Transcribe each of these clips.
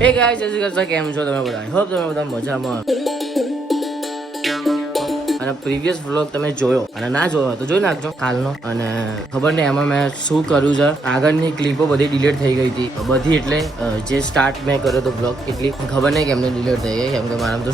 હે ગાઈસ, જય શ્રી કૃષ્ણ. કેમ છો તમે બધા? હોપ તમે બધા મજામાં. અને પ્રીવિયસ વ્લોગ તમે જોયો અને ના જોયો તો જોઈ નાખજો કાલનો. અને ખબર નહીં એમાં મેં શું કર્યું છે. આગળની ક્લિપો બધી ડિલીટ થઈ ગઈ હતી, બધી એટલે જે સ્ટાર્ટ મેં કર્યો હતો વ્લોગ એટલી ખબર નહીં કેમને ડિલીટ થઈ ગઈ, કેમ કે મારા તો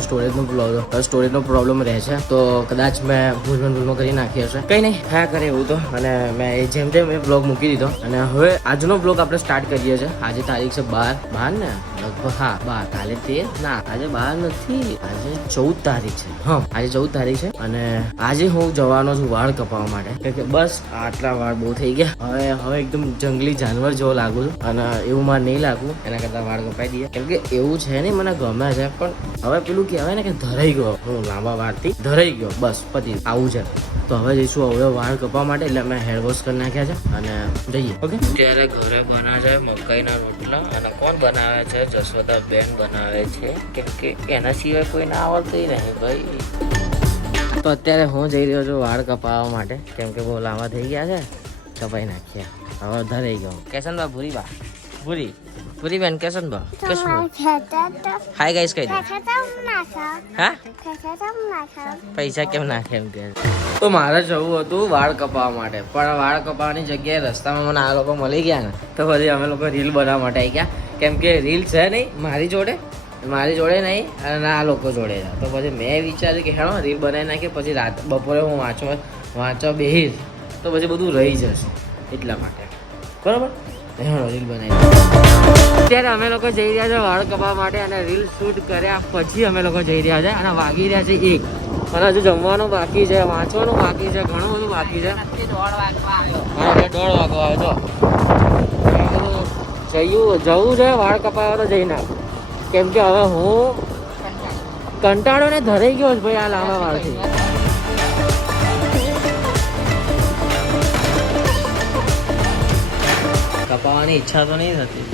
સ્ટોરેજનો પ્રોબ્લેમ રહે છે. તો કદાચ મેં ભૂલમાં કરી નાખી હશે, કઈ નહીં હા કરે એવું તો. અને મેં એ જેમ તેમ એ વ્લોગ મૂકી દીધો. અને હવે આજનો વ્લોગ આપણે સ્ટાર્ટ કરીએ છીએ. આજે તારીખ છે 12 ને લગભગ, હા 12. કાલે 13 ના, આજે 12 નથી, આજે 14 તારીખ છે. હા, આજે 14 તારીખ છે. અને આજે હું જવાનો છું વાળ કપાવવા માટે, કે બસ આટલા વાળ બહુ થઈ ગયા. હવે એકદમ જંગલી જાનવર જેવો લાગુ છું. અને એવું મારે નહીં લાગવું, એના કરતા વાળ કપાઈ દઈએ. કેમ કે એવું છે નહીં, મને ગમે છે, પણ હવે પેલું કહેવાય ને કે ધરાઈ ગયો, હું લાંબા વાળથી ધરાઈ ગયો, બસ પતિ આવું છે. તો હવે જઈશું હવે વાળ કપાવવા માટે, એટલે મેં હેર વોશ કરી નાખ્યા છે અને જઈએ. ઓકે, ત્યારે ઘરે બનાવે છે મકાઈના રોટલા. અને કોણ બનાવે છે? જશોદા બેન બનાવે છે, કેમ કે એના સિવાય કોઈને આવડતું નહીં ભાઈ. તો અત્યારે હું જઈ રહ્યો છું વાળ કપાવવા માટે, કેમ કે બહુ લાંબા થઈ ગયા છે. કપાઈ નાખીએ, હવે ધરાઈ ગયો. કેશનબા ભૂરી બેન કેશનબા હાય ગાઈસ કહી દે. હા, પૈસા કેમ નાખે એમ કે. તો મારે જવું હતું વાળ કપાવવા માટે, પણ વાળ કપાવવાની જગ્યાએ રસ્તામાં મને આ લોકો મળી ગયા ને, તો પછી અમે લોકો રીલ બનાવવા માટે આવી ગયા. કેમ કે રીલ છે નહીં મારી જોડે નહીં, અને આ લોકો જોડે છે. તો પછી મેં વિચાર્યું કે હેડો રીલ બનાવી નાખીએ, પછી બપોરે હું વાંચવા બેહીશ તો પછી બધું રહી જશે, એટલા માટે બરાબર. હેડો રીલ બનાવી. અત્યારે અમે લોકો જઈ રહ્યા છે વાળ કપાવવા માટે, અને રીલ શૂટ કર્યા પછી અમે લોકો જઈ રહ્યા છે. અને વાગી રહ્યા છે 1, અને હજુ જમવાનું બાકી છે, વાંચવાનું બાકી છે, ઘણું બધું બાકી છે. 1:30 વાગવા આવ્યો છો. જવું છે વાળ કપાવવા, તો જઈ નાખ. કેમ કે હવે હું કંટાળો ને ધરાઈ ગયો છે ભાઈ આ લાંબા વાળથી. કપાવવાની ઈચ્છા તો નહીં થતી.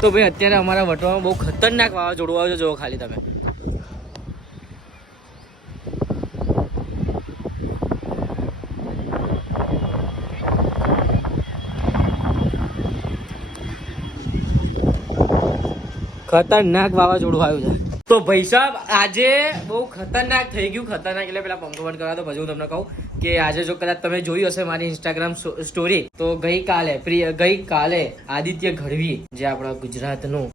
તો ભાઈ અત્યારે અમારા વટવામાં બહુ ખતરનાક વાવાઝોડું આવ્યું છે, જુઓ ખાલી તમે. ખતરનાક વાવાઝોડું આવ્યું છે. તો ભાઈ સાહેબ આજે બહુ ખતરનાક થઈ ગયું. ખતરનાક એટલે પેલા પંખો બંધ કરવા, તો પછી હું તમને કહું કે આજે જો કદાચ તમે જોયું હશે મારી ઇન્સ્ટાગ્રામ સ્ટોરી, તો ગઈકાલે આદિત્ય ગઢવી, જે આપણા ગુજરાતનું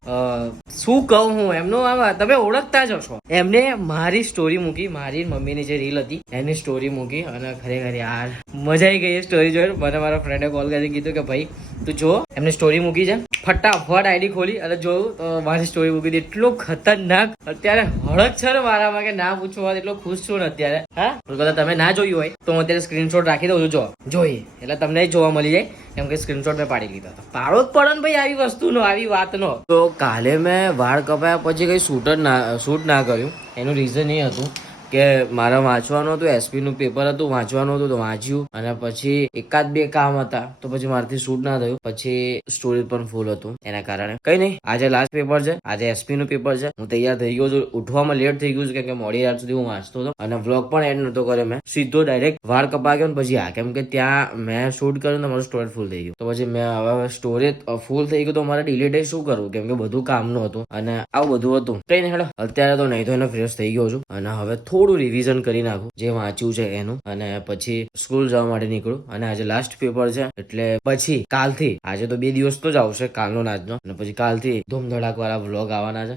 શું કહું હું એમનું, તમે ઓળખતા જ હશો. એમને મારી સ્ટોરી મૂકી, મારી મમ્મીની જે રીલ હતી એની સ્ટોરી મૂકી. અને ખરેખર યાર મજા આવી ગઈ એ સ્ટોરી જોઈને. મને મારા ફ્રેન્ડે કોલ કરી કીધું કે ભાઈ તું જો એમને સ્ટોરી મૂકી છે. ફટાફટ આઈડી ખોલી અને જોયું તો મારી સ્ટોરી મૂકી હતી. એટલું ખતરનાક અત્યારે હળક છે ને મારામાં કે ના પૂછો વાત. એટલો ખુશ છું ને અત્યારે. હા, કદાચ તમે ના જોયું હોય તો હું અત્યારે સ્ક્રીનશોટ રાખી દઉં છું. જોઈએ એટલે તમને જોવા મળી જાય, કેમ કે સ્ક્રીનશોટ મેં પાડી લીધો હતો. પાડો જ પડે ને ભાઈ આવી વસ્તુનો, આવી વાતનો. તો કાલે મેં વાળ કપાયા પછી કઈ શૂટ ના કર્યું. એનું રીઝન એ હતું કે મારે વાંચવાનું હતું, એસપી નું પેપર હતું, વાંચવાનું હતું તો વાંચ્યું. અને પછી 1-2 કામ હતા, તો પછી મારાથી શૂટ ના થયું. પછી સ્ટોરેજ પણ ફૂલ હતું, એના કારણે કઈ નહીં. આજે લાસ્ટ પેપર છે, આજે એસપી નું પેપર છે. હું તૈયાર થઈ ગયો છું. ઉઠવામાં લેટ થઈ ગયું છે, કેમ કે મોડી રાત સુધી હું વાંચતો હતો. અને વ્લોગ પણ એડ નતો કર્યો. મેં સીધો ડાયરેક્ટ વાળ કપા ગયો ને પછી કેમ કે ત્યાં મેં શૂટ કર્યું ને મારું સ્ટોરેજ ફૂલ થઈ ગયું. તો પછી મેં હવે સ્ટોરેજ ફૂલ થઈ ગયું તો મારે ડિલીટ શું કરવું, કેમ કે બધું કામનું હતું અને આવું બધું હતું. કઈ નહીં હેડો અત્યારે તો નહીં તો એને ફ્રેશ થઈ ગયો છું. અને હવે થોડું રિવિઝન કરી નાખું જે વાંચ્યું છે એનું, અને પછી સ્કૂલ જવા માટે નીકળું. અને આજે લાસ્ટ પેપર છે, એટલે પછી કાલથી, આજે તો 2 દિવસ તો જ આવશે, કાલનો આજનો, અને પછી કાલથી ધૂમધડાક વાળા વ્લોગ આવવાના છે.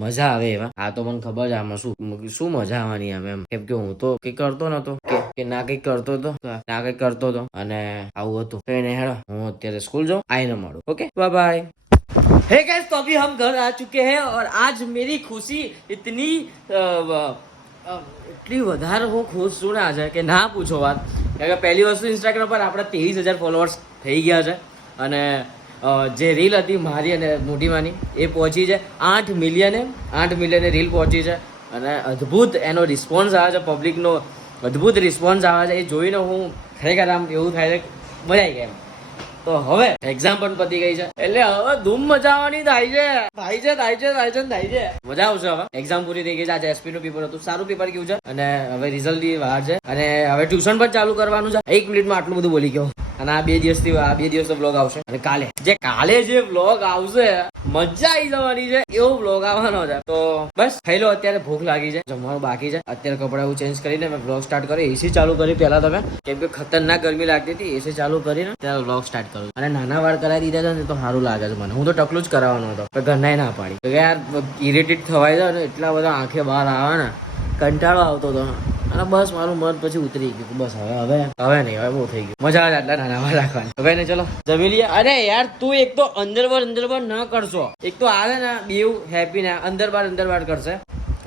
મજા આવે એવા. આ તો મને ખબર છે આમાં શું મજા આવવાની આમ એમ, કેમ કે હું તો કઈ કરતો નતો કે ના કઈ કરતો હતો, અને આવું હતું. કઈ નહીં હેડો હું અત્યારે સ્કૂલ જાઉં, આઈને મળું. Okay, bye bye. Hey guys, तो अभी हम घर आ चुके हैं और आज मेरी खुशी इतनी એટલી વધારે હું ખુશ છું ને આજે કે ના પૂછો વાત. કારણ કે પહેલી વસ્તુ ઇન્સ્ટાગ્રામ પર આપણા 23,000 ફોલોઅર્સ થઈ ગયા છે. અને જે રીલ હતી મારી અને મોટીમાની એ પહોંચી છે 8 મિલિયને રીલ પહોંચી છે. અને અદ્ભુત એનો રિસ્પોન્સ આવે છે, પબ્લિકનો અદ્ભુત રિસ્પોન્સ આવે છે. એ જોઈને હું ખરેખર આમ એવું થાય છે મજા આવી ગઈ એમ. તો હવે એક્ઝામ પણ પતી ગઈ છે એટલે હવે ધૂમ મચાવવાની થાય છે મજા આવશે. હવે એક્ઝામ પૂરી થઈ ગઈ છે. આજે એસપી નું પેપર હતું, સારું પેપર ગયું છે અને હવે રિઝલ્ટ ની વાર છે અને હવે ટ્યુશન પણ ચાલુ કરવાનું છે. 1 મિનિટમાં આટલું બધું બોલી ગયો અને આ 2 દિવસનો બ્લોગ આવશે અને કાલે જે બ્લોગ આવશે મજા આવી જવાની છે એવો બ્લોગ આવવાનો છે. તો બસ ખાઈ લો. અત્યારે ભૂખ લાગી છે, જમવાનું બાકી છે. અત્યારે કપડા એવું ચેન્જ કરીને મેં બ્લોગ સ્ટાર્ટ કર્યો. એસી ચાલુ કરી પેલા તમે, કેમ કે ખતરનાક ગરમી લાગતી હતી. એસી ચાલુ કરીને ત્યારે બ્લોગ સ્ટાર્ટ કર્યો અને નાના વાળ કરાવી દીધા છે ને તો સારું લાગે છે મને. હું તો ટકલું જ કરાવવાનો હતો પણ ઘરના ના પાડી કે યાર ઇરિટેટ થવાય છે ને એટલા બધા આંખે બહાર આવે ને કંટાળો આવતો હતો અને બસ મારું મન પછી ઉતરી ગયું. બસ હવે નહીં, હવે બહુ થઈ ગયું. મજા આવે આટલા નાના વાળ રાખવાની. હવે ને ચલો જમી લઈએ. અરે યાર તું એક તો અંદર બાર ન કરશો. એક તો આવે ને બેવ હેપી ને અંદર બાર કરશે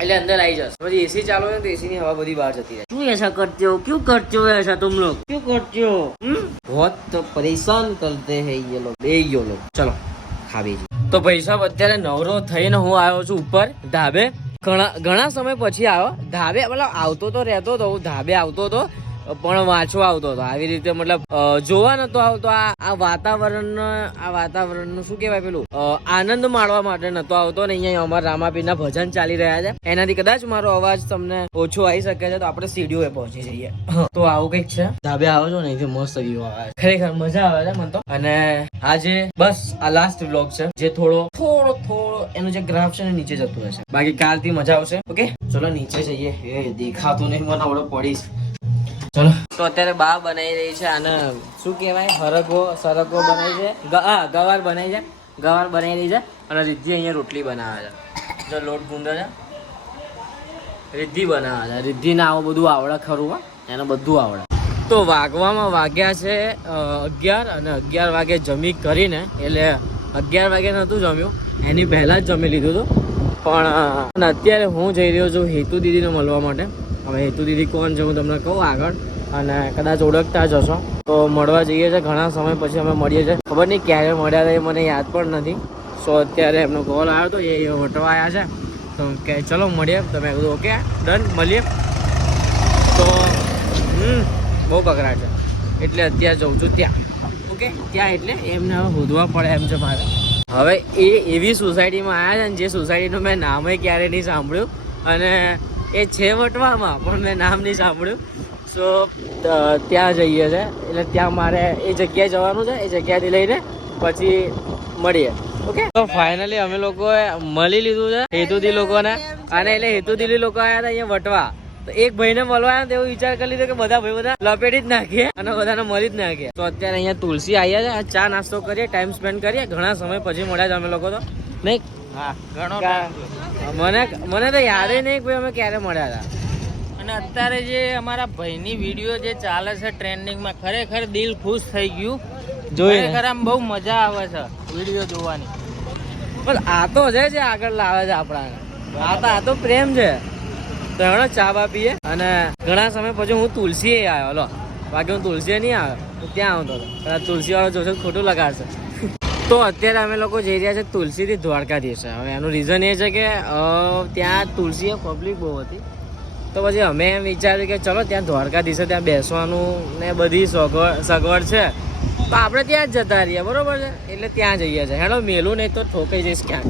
એટલે અંદર આવી જશે. પછી એસી ચાલુ હોય તો એસી ની હવા બધી બહાર જતી રહે. क्यों ऐसा करते हो, क्यों करते हो ऐसा तुम लोग, क्यों करते हो? बहुत परेशान करते हैं ये लोग. चलो ખાવી. તો પૈસા અત્યારે નવરો થઈને હું આવ્યો છું ઉપર ધાબે. ઘણા સમય પછી આવ્યો ધાબે. મતલબ આવતો તો રહેતો હતો, ધાબે આવતો હતો પણ વાંચવા આવતો હતો. આવી રીતે મતલબ જોવા નતો આવતો. આ વાતાવરણનું શું કહેવાય પેલું આનંદ માણવા માટે નતો આવતો ને. અહીંયા અમારા રામાપીરના ભજન ચાલી રહ્યા છે, એનાથી કદાચ મારો અવાજ તમને ઓછો આવી શકે છે. તો આપણે સીડીઓ પહોંચી જઈએ. તો આવું કઈક છે. ધાબે આવો છો ને અહીંથી મસ્ત વ્યૂ આવે, ખરેખર મજા આવે છે મને તો. અને આજે બસ આ લાસ્ટ વ્લોગ છે જે થોડો એનો જે ગ્રાફ છે ને નીચે જતું રહેશે. બાકી કાલથી મજા આવશે. ઓકે ચલો નીચે જઈએ. એ દેખાતું નહીં મને, આવડો પડીશ. ચલો તો અત્યારે બા બનાવી રહી છે આને શું કહેવાય સરગવો બનાવી છે. ગવાર બનાવી રહી છે અને રિદ્ધિ અહીંયા રોટલી બનાવે છે. જો લોટ ગુંદો છે, રિદ્ધિ બનાવે છે. રિદ્ધિને આવું બધું આવડે ખરું, એને બધું આવડે. તો વાગવામાં વાગ્યા છે 11 અને 11 વાગે જમી કરીને, એટલે 11 વાગે નહોતું જમ્યું, એની પહેલા જ જમી લીધું હતું. પણ અત્યારે હું જઈ રહ્યો છું હેતુ દીદીને મળવા માટે. હવે હેતુ દીદી કોણ છે હું તમને કહું આગળ, અને કદાચ ઓળખતા જ હશો. તો મળવા જઈએ છીએ. ઘણા સમય પછી અમે મળીએ છીએ. ખબર નહીં ક્યારે મળ્યા હતા એ મને યાદ પણ નથી. સો અત્યારે એમનો કોલ આવ્યો હતો, એ વટવા આવ્યા છે તો કે ચલો મળીએ. તમે કીધું ઓકે ડન મળીએ. તો બહુ કકરાટ છે એટલે અત્યારે જઉં છું ત્યાં. ઓકે ત્યાં એટલે એમને હવે શોધવા પડે એમ છે મારે. હવે એ એવી સોસાયટીમાં આવ્યા છે ને જે સોસાયટીનું મેં નામે ક્યારે નહીં સાંભળ્યું અને એ છે વટવામાં પણ મેં નામ નહીં સાંભળ્યું. સો ત્યાં જઈએ છે એટલે ત્યાં મારે એ જગ્યાએ જવાનું છે. એ જગ્યાથી લઈને પછી મળીએ. ઓકે તો ફાઇનલી અમે લોકોએ મળી લીધું છે હેતુદી લોકોને. અને એટલે હેતુદી લોકો આવ્યા હતા અહીંયા વટવા. તો એક ભાઈને મળવા આવ્યા તો એવું વિચાર કરી લીધો કે બધા લપેટી જ નાખીએ અને બધાને મળી જ નાખીએ. તો અત્યારે અહીંયા તુલસી આવ્યા છે, ચા નાસ્તો કરીએ, ટાઈમ સ્પેન્ડ કરીએ. ઘણા સમય પછી મળ્યા છે અમે લોકો તો. નહીં મને તો યાદ નહીં ભાઈ અમે ક્યારે મળ્યા હતા. અને અત્યારે જે અમારા ભાઈની વિડીયો જે ચાલે છે ટ્રેન્ડિંગમાં, ખરેખર દિલ ખુશ થઈ ગયું. ખરેખર આમ બહુ મજા આવે છે વિડીયો જોવાની. પણ આ તો છે જે આગળ લાવે છે આપણાને. આ તો પ્રેમ છે. તો એનો ચા બા પીએ. અને ઘણા સમય પછી હું તુલસી આવ્યો. લો બાકી હું તુલસી નહીં આવ્યો તો ત્યાં આવતો હતો. તુલસી વાળો જોશે ખોટું લગાડશે. તો અત્યારે અમે લોકો જઈ રહ્યા છે તુલસીથી દ્વારકાધીશ. હવે એનું રીઝન એ છે કે ત્યાં તુલસી પબ્લિક બહુ હતી. તો પછી અમે એમ વિચાર્યું કે ચલો ત્યાં દ્વારકાધીશે ત્યાં બેસવાનું ને બધી સગવડ છે તો આપણે ત્યાં જ જતા રહીએ. બરોબર છે એટલે ત્યાં જઈએ છીએ. હેડો મેલું નહીં તો ઠોકાઈ જઈશ ક્યાંક.